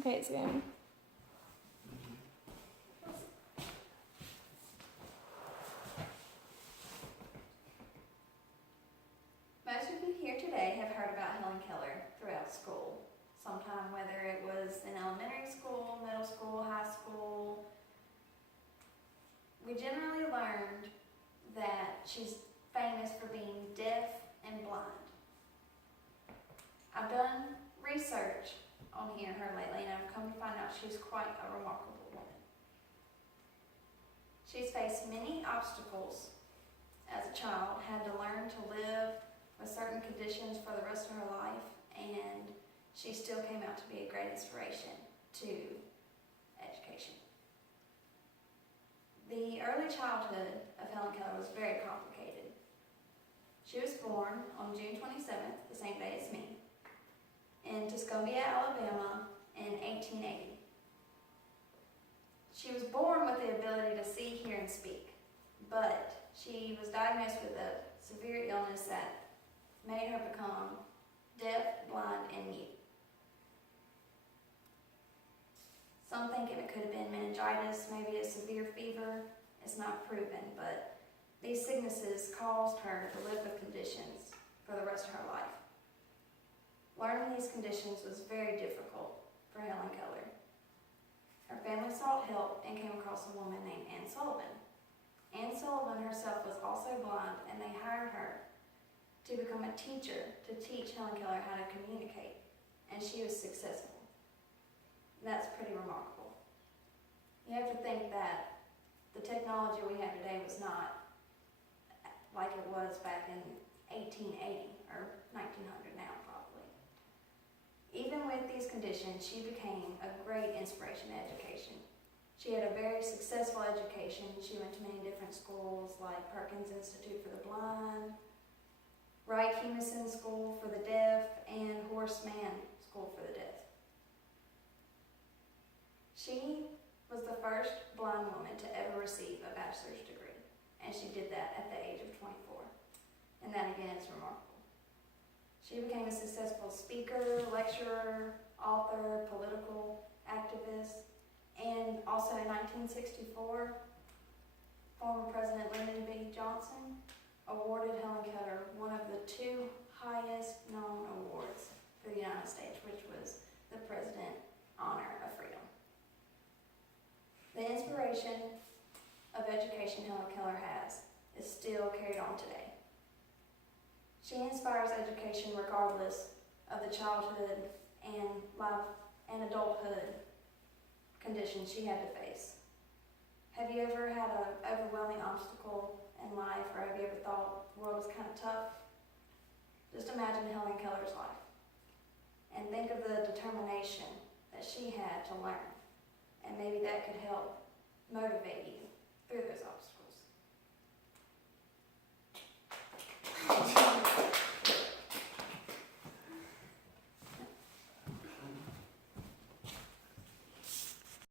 Okay, it's going. Most of you here today have heard about Helen Keller throughout school. Sometime, whether it was in elementary school, middle school, high school, we generally learned that she's famous for being deaf and blind. I've done research on her lately, and I've come to find out she's quite a remarkable woman. She's faced many obstacles as a child, had to learn to live with certain conditions for the rest of her life, and she still came out to be a great inspiration to education. The early childhood of Helen Keller was very complicated. She was born on June 27th, the same day as me, in Tuscumbia, Alabama in 1880. She was born with the ability to see, hear, and speak, but she was diagnosed with a severe illness that made her become deaf, blind, and mute. Some think it could have been meningitis, maybe a severe fever. It's not proven, but these sicknesses caused her to live with conditions for the rest of her life. Learning these conditions was very difficult for Helen Keller. Her family sought help and came across a woman named Anne Sullivan. Anne Sullivan herself was also blind, and they hired her to become a teacher to teach Helen Keller how to communicate, and she was successful. That's pretty remarkable. You have to think that the technology we have today was not like it was back in 1880 or 1900 now, probably. Even with these conditions, she became a great inspiration to education. She had a very successful education. She went to many different schools like Perkins Institute for the Blind, Wright Humason School for the Deaf, and Horace Mann School for the Deaf. She was the first blind woman to ever receive a bachelor's degree, and she did that at the age of 24. And that again is remarkable. She became a successful speaker, lecturer, author, political activist, and also in 1964, former President Lyndon B. Johnson awarded Helen Keller one of the two highest known awards for the United States, which was the President Honor of Freedom. The inspiration of education Helen Keller has is still carried on today. She inspires education regardless of the childhood and life and adulthood conditions she had to face. Have you ever had an overwhelming obstacle in life, or have you ever thought the world was kind of tough? Just imagine Helen Keller's life and think of the determination that she had to learn, and maybe that could help motivate you through those obstacles.